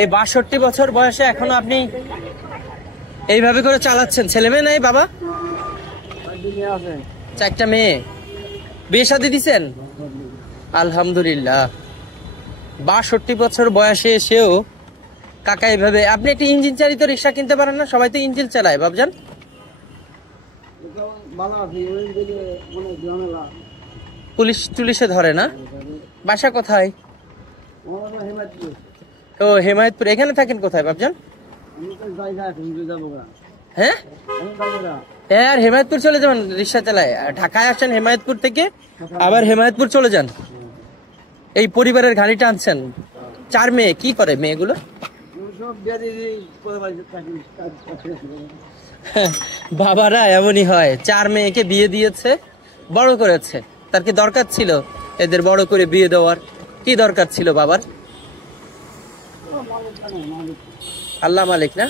এই ৬২ বছর বয়সে এখনো আপনি এইভাবে করে চালাচ্ছেন? ছেলে মেয়ে নাই বাবা? 4টা মেয়ে। বিয়ে শাদী দিছেন? আলহামদুলিল্লাহ। ৬২ বছর বয়সে এসেও কাকা এইভাবে। আপনি একটা ইঞ্জিন চালিত রিক্সা কিনতে পারেন না? সবাই তো ইঞ্জিন চালায় বাবজান। পুলিশ টুলিশে ধরে না? বাসা কোথায়? ও হেমায়তপুর। এখানে থাকেন কোথায় বাবজান? হ্যাঁ আর হেমায়তপুর চলে যাবেন রিক্সা চালায়? ঢাকায় আসেন হেমায়তপুর থেকে, আবার হেমায়তপুর চলে যান। এই পরিবারের গাড়িটা আনছেন। 4 মেয়ে, কি করে মেয়েগুলো? বাবারা এমনই হয়, 4 মেয়েকে বিয়ে দিয়েছে, বড় করেছে। তার কি দরকার ছিল এদের বড় করে বিয়ে দেওয়ার? কি দরকার ছিল বাবার? আল্লাহ মালিক না?